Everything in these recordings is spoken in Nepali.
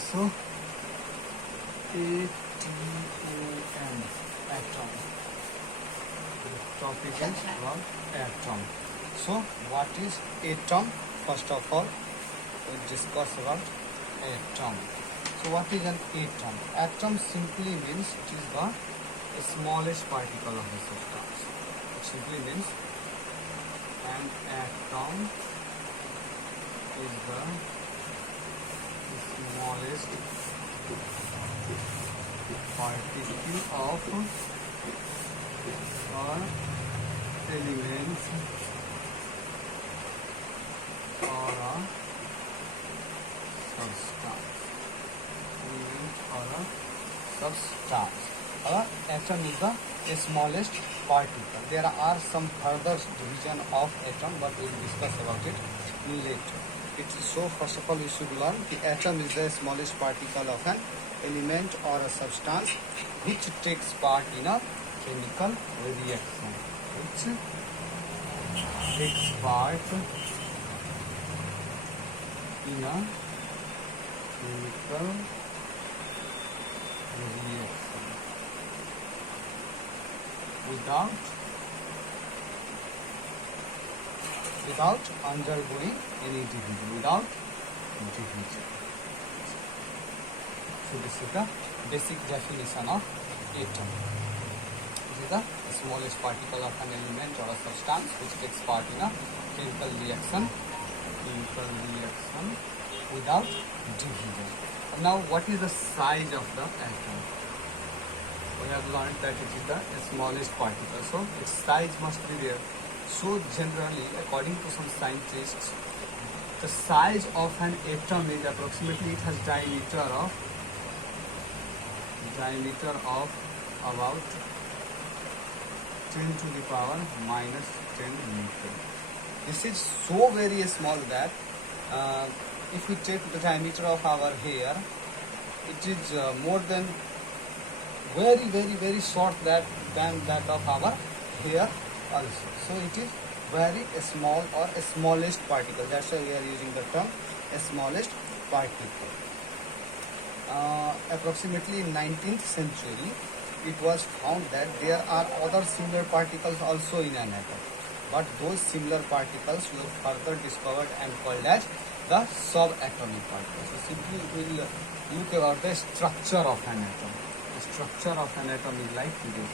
So ATOM, atom. The topic is about atom. So what is atom? First of all, we'll discuss about atom. So what is an atom? Atom simply means it is the smallest particle of the substance. It simply means an atom is the smallest particle of or elements or a substance. Element or a substance. Atom is the smallest particle. There are some further division of atom, but we will discuss about it later. So first of all, we should learn the atom is the smallest particle of an element or a substance which takes part in a chemical reaction. Which takes part in a chemical reaction without undergoing any division, without division. So this is the basic definition of atom. This is the smallest particle of an element or a substance which takes part in a chemical reaction without division. Now, what is the size of the atom? We have learned that it is the smallest particle, so its size must be there. So generally, according to some scientists, the size of an atom is approximately, it has diameter of about 10 to the power minus 10 meter. This is so very small that if we take the diameter of our hair, it is more than very short than that of our hair also. So it is very small or smallest particle. That's why we are using the term smallest particle. Approximately in 19th century, it was found that there are other similar particles also in an atom, but those similar particles were further discovered and called as the subatomic particles. So simply we will look about the structure of an atom. The structure of an atom is like this.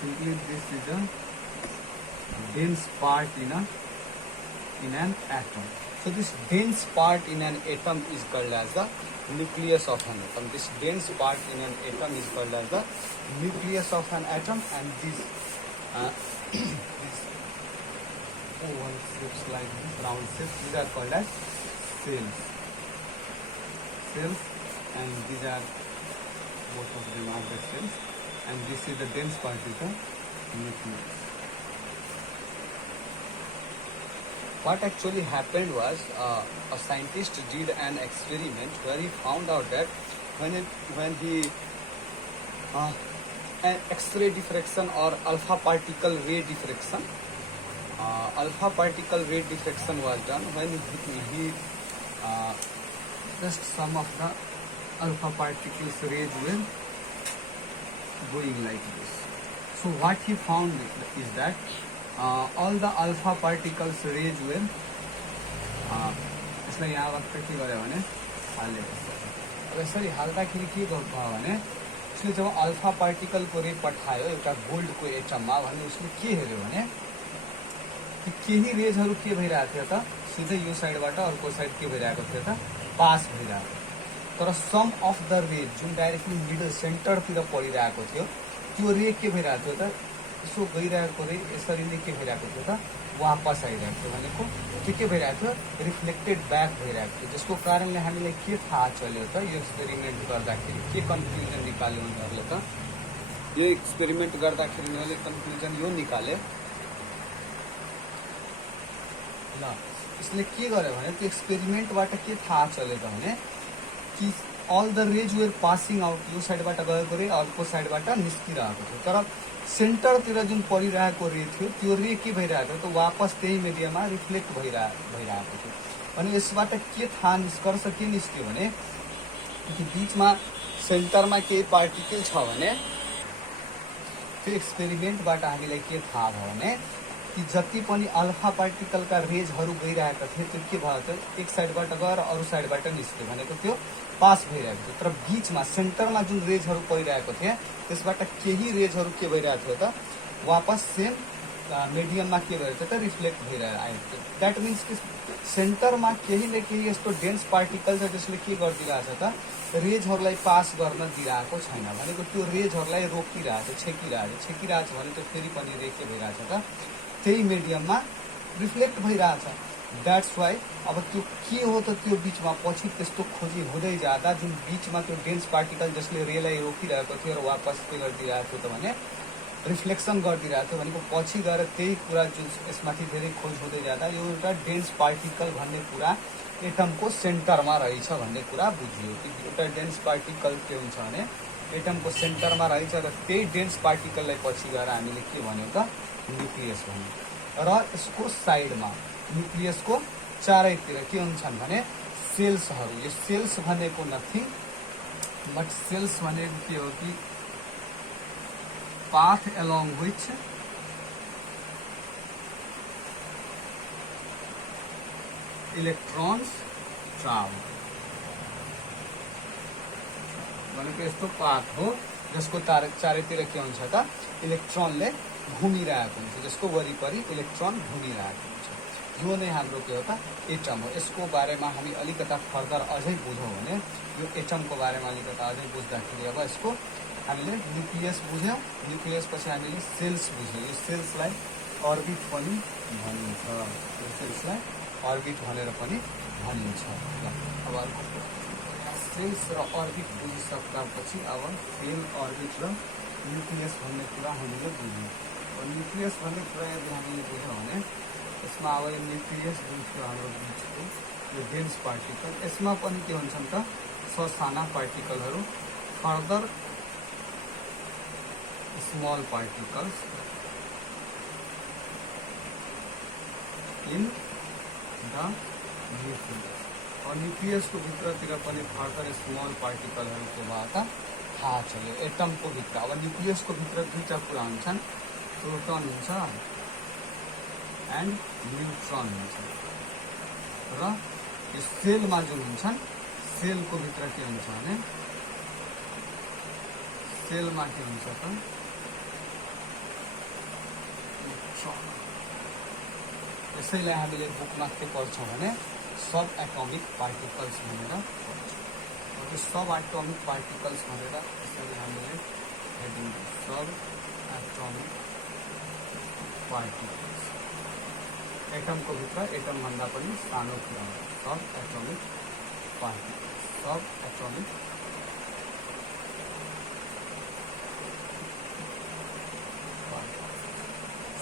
Simply this is a dense part in an atom. So this dense part in an atom is called as the nucleus of an atom. This dense part in an atom is called as the nucleus of an atom, and this oval shapes like this, round shapes, these are called as cells. And these are, both of them are the cells, and this is the dense part is the nucleus. What actually happened was a scientist did an experiment where he found out that when he an X-ray diffraction or alpha particle ray diffraction was done when he just some of the alpha particles rays were going like this. So what he found is that all the alpha particles rays were यसलाई यहाँबाट के गर्यो भने हालेको छ। अब यसरी हाल्दाखेरि के भयो भने उसले जब अल्फा पार्टिकलको रे पठायो एउटा गोल्डको एटममा भने उसले के हेर्यो भने केही रेजहरू के भइरहेको थियो त सिधै यो साइडबाट अर्को साइड के भइरहेको थियो त पास भइरहेको, तर सम अफ द रेज जुन डाइरेक्टली मिडल सेन्टरतिर परिरहेको थियो त्यो रे के भइरहेको थियो त यसो गइरहेको रे यसरी नै के भइरहेको थियो त वापस आइरहेको थियो, भनेको त्यो के भइरहेको थियो रिफ्लेक्टेड ब्याक भइरहेको थियो, जसको कारणले हामीलाई के थाहा चल्यो त यो एक्सपेरिमेन्ट गर्दाखेरि के कन्क्लुजन निकाल्यो उनीहरूले त यो एक्सपेरिमेन्ट गर्दाखेरि उनीहरूले कन्क्लुजन यो निकाले ल यसले के गर्यो भने त्यो एक्सपेरिमेन्टबाट के थाहा चल्यो त भने कि all the rays were passing out, यो साइडबाट गएको रे अर्को साइडबाट निस्किरहेको थियो, तर सेन्टरतिर जुन परिरहेको रे थियो त्यो रे के भइरहेको थियो त वापस त्यही मिडियामा रिफ्लेक्ट भइरहेको थियो। अनि यसबाट के थाहा निष्कर्ष के निस्क्यो भने कि बीचमा सेन्टरमा केही पार्टिकल छ भने त्यो एक्सपेरिमेन्टबाट हामीलाई के थाहा भयो भने कि जति पनि अल्फा पार्टिकलका रेजहरू गइरहेका थिए त्यो के भयो त एक साइडबाट गएर अरू साइडबाट निस्क्यो भनेको त्यो पास भइरहेको थियो। तर बीचमा सेन्टरमा जुन रेजहरू परिरहेको थिए त्यसबाट केही रेजहरू के भइरहेको थियो त वापस सेम मिडियममा के भइरहेको थियो त रिफ्लेक्ट भइरहेको आएको थियो। द्याट मिन्स कि सेन्टरमा केही न केही यस्तो डेन्स पार्टिकल छ जसले के गरिदिरहेको छ त रेजहरूलाई पास गर्न दिइरहेको छैन भनेको त्यो रेजहरूलाई रोकिरहेको छ, छेकिरहेको छ भने त्यो फेरि पनि रे के भइरहेको छ त त्यही मिडियममा रिफ्लेक्ट भइरहेछ। द्याट्स वाइ अब त्यो के हो त त्यो बिचमा पछि त्यस्तो खोजी हुँदै जाँदा जुन बिचमा त्यो डेन्स पार्टिकल जसले रेलाई रोकिरहेको थियो र वापस के गरिदिरहेको थियो त भने रिफ्लेक्सन गरिदिरहेको थियो भनेको पछि गएर त्यही कुरा जुन यसमाथि धेरै खोज हुँदै जाँदा यो एउटा डेन्स पार्टिकल भन्ने कुरा एटमको सेन्टरमा रहेछ भन्ने कुरा बुझियो कि एउटा डेन्स पार्टिकल के हुन्छ भने एटमको सेन्टरमा रहेछ र त्यही डेन्स पार्टिकललाई पछि गएर हामीले के भन्यौँ त न्युक्लियस भन्यौँ। र यसको साइडमा न्युक्लियसको चारैतिर के हुन्छन् भने सेल्सहरू। यो सेल्स भनेको नथिङ बट सेल्स भनेको के हो कि path along which electrons travel भनेको यस्तो पाथ हो जसको चारैतिर के हुन्छ त इलेक्ट्रोनले घुमिरहेको हुन्छ, जसको वरिपरि इलेक्ट्रोन घुमिरहेको हुन्छ। यो नै हाम्रो के हो त एटम हो। यसको बारेमा हामी अलिकता फर्दर अझै बुझौँ भने यो एटमको बारेमा अलिकता अझै बुझ्दाखेरि अब यसको हामीले न्युक्लियस बुझ्यौँ, न्युक्लियस पछि हामीले सेल्स बुझ्यौँ। यो सेल्सलाई अर्बिट पनि भनिन्छ, यो सेल्सलाई अर्बिट भनेर पनि भनिन्छ। अब अर्को सेल्स र अर्बिट बुझिसक्दापछि अब सेल अर्बिट र न्युक्लियस भन्ने कुरा हामीले बुझ्यौँ। न्युक्लियस भन्ने कुरा यदि हामीले बुझ्यौँ भने यसमा अब यो न्युक्लियस जुन थियो हाम्रो बिचको यो डेन्स पार्टिकल यसमा पनि के हुन्छन् त ससाना पार्टिकलहरू further small particles in the nucleus और न्युक्लियसको भित्रतिर पनि फर्दर स्मल पार्टिकलहरूको भयो त थाहा छ यो एटमको भित्र। अब न्युक्लियसको भित्र दुईवटा कुरा हुन्छन्, प्रोटोन हुन्छ एन्ड न्युट्रोन हुन्छ। र यो सेलमा जुन हुन्छन् सेलको भित्र के हुन्छ भने सेलमा के हुन्छ त यसैलाई हामीले बुकमा के पढ्छौँ भने सब एटोमिक पार्टिकल्स भनेर पढ्छौँ। त्यो सब एटोमिक पार्टिकल्स भनेर यसरी हामीले हेडिङ सब एटोमिक पार्टिकल्स। एटमको भित्र एटमभन्दा पनि सानो कुरा हो सब एटोमिक पार्टिकल्स। सब एटोमिक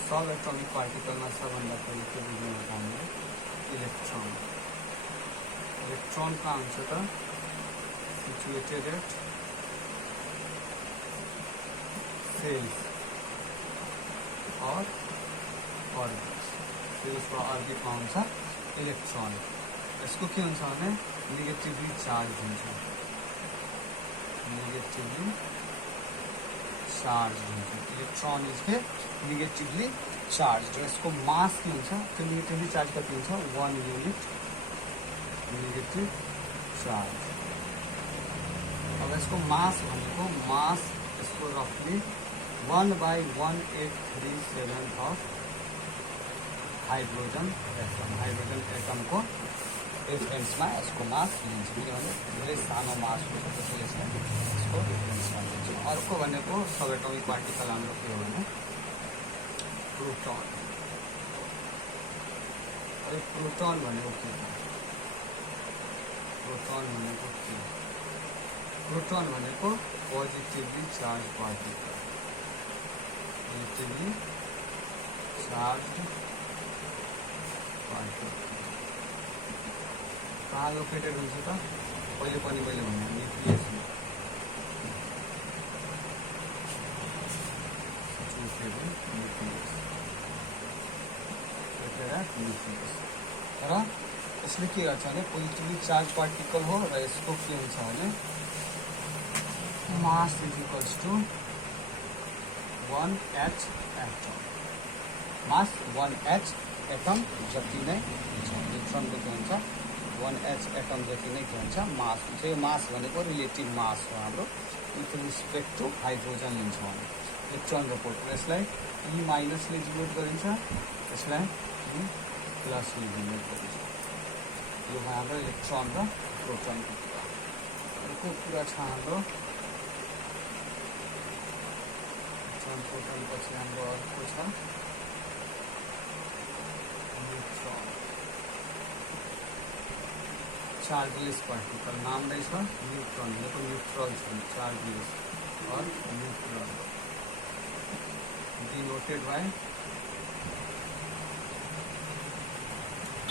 सब एटोमिक पार्टिकलमा सबभन्दा पहिले के बुझ्नु हुन्छ हामीले इलेक्ट्रोन। इलेक्ट्रोन कहाँ हुन्छ त सिचुएटेड एट सेल्स और अर्बिट। सेल्स र अर्बिटमा हुन्छ इलेक्ट्रोन। यसको के हुन्छ भने नेगेटिभली चार्ज हुन्छ, नेगेटिभली चार्ज हुन्छ। Electron is the negatively charge. यसको मास के हुन्छ त्यो नेगेटिभली चार्ज कति हुन्छ 1 युनिट नेगेटिभ चार्ज। अब यसको मास भनेको मास यसको रफली 1/1837 अफ हाइड्रोजन एटम। हाइड्रोजन एटमको रेफरेन्समा यसको मास लिन्छ किनभने धेरै सानो मास हुन्छ त्यसैले यसको रेफरेन्समा लिन्छ। अर्को भनेको सब एटोमिक पार्टिकल हाम्रो के हो भने प्रोटोन। अरे प्रोटोन भनेको के हो? प्रोटोन भनेको के हो? प्रोटोन भनेको positively charge particle. Positively charge particle कहाँ लोकेटेड हुन्छ त पहिले पनि मैले भने न्युक्लियसमा। न्युक्लियस र यसले के गर्छ भने पोजिटिभली चार्ज पार्टिकल हो र यसको के हुन्छ भने mass is equals to 1h atom. Mass 1h atom जति नै हुन्छ। इलेक्ट्रोनको के हुन्छ 1h एटम जति नै के हुन्छ मास हुन्छ। यो मास भनेको रिलेटिभ मास हो हाम्रो विथ रिस्पेक्ट टु हाइड्रोजन लिन्छौँ हामी इलेक्ट्रोन र प्रोटोन। यसलाई E माइनसले डिनोट गरिन्छ, यसलाई E प्लसले डिनोट गरिन्छ। यो भयो हाम्रो इलेक्ट्रोन र प्रोटोनको कुरा। अर्को कुरा छ हाम्रो इलेक्ट्रोन प्रोटोन पछि हाम्रो अर्को छ न्यूट्रॉन। चार्जलेस पार्टिकल नाम नै छ न्यूट्रॉन भनेको न्यूट्रल छ चार्जलेस और neutral denoted by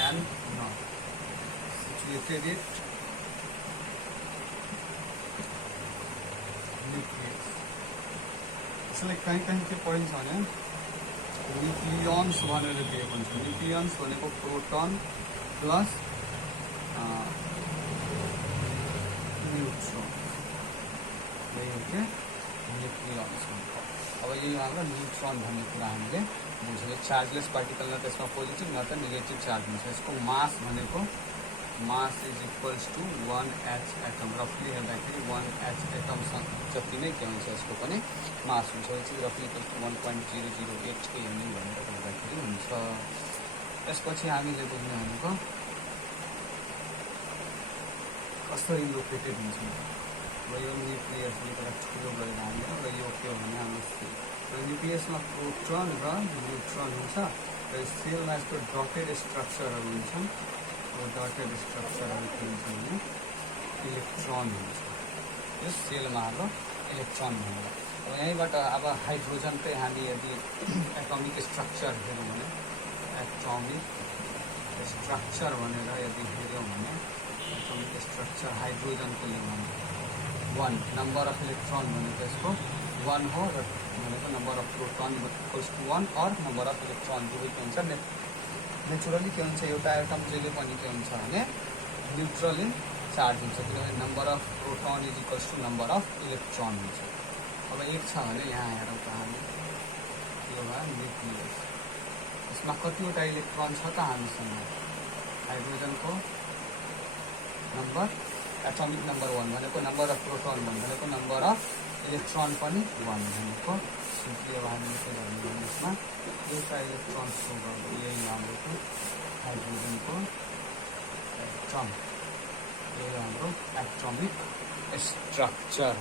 N naught situated at nucleus। यसलाई कहीँ कहीँ के पढिन्छ भने न्यूक्लियन्स भनेर दिएको हुन्छ। न्यूक्लियन्स भनेको प्रोटोन प्लस न्यूट्रॉन यही हो कि न्यूक्लियन्स हुन्छ। अब यही हाम्रो न्यूट्रॉन भन्ने कुरा हामीले बुझ्यो। चार्जलेस पार्टिकल न त्यसमा पोजिटिभ न त नेगेटिभ चार्ज हुन्छ। यसको मास भनेको mass is equals to 1h atom. रफली हेर्दाखेरि 1h एटम जति नै के हुन्छ यसको पनि मास हुन्छ। यो चाहिँ रफली 1.008 kN भनेर हेर्दाखेरि हुन्छ। त्यसपछि हामीले बुझ्ने भनेको कसरी लोकेटेड हुन्छ र यो न्युक्लियसले एउटा ठुलो गरेर हाल्यो र यो के हो भने हाम्रो सेल। र न्युक्लियसमा प्रोटोन र न्युट्रोन हुन्छ र सेलमा यस्तो डटेड स्ट्रक्चरहरू हुन्छन्। यो डटेड स्ट्रक्चरहरू के हुन्छ भने इलेक्ट्रोन हुन्छ। यो सेलमा हाम्रो इलेक्ट्रोन हुन्छ। अब यहीँबाट अब हाइड्रोजनकै हामी यदि एटमिक स्ट्रक्चर हेऱ्यौँ भने एटमिक स्ट्रक्चर भनेर यदि हेऱ्यौँ भने एटमिक स्ट्रक्चर हाइड्रोजनको लियौँ 1 नंबर अफ इलेक्ट्रॉन भनेको यसको 1 हो र भनेको number of proton equals to 1 और नंबर अफ इलेक्ट्रॉन दुवै के हुन्छ नेचुरली के हुन्छ एउटा एटम जहिले पनि के हुन्छ भने न्यूट्रली चार्ज हुन्छ किनभने number of proton is equals to number of electron हुन्छ। अब एक छ भने यहाँ हेरौँ त हामी यो भयो न्युक्लियस। यसमा कतिवटा इलेक्ट्रोन छ त हामीसँग हाइड्रोजनको नंबर एटमिक नंबर 1 भनेको नंबर अफ प्रोटोन भनेको नंबर अफ इलेक्ट्रोन पनि 1 भनेको सिम्पली अब हामीले के गर्ने भने यसमा एउटा इलेक्ट्रोन शो गर्नु यही हाम्रो हाइड्रोजनको एटम। यो हाम्रो एटमिक स्ट्रक्चर।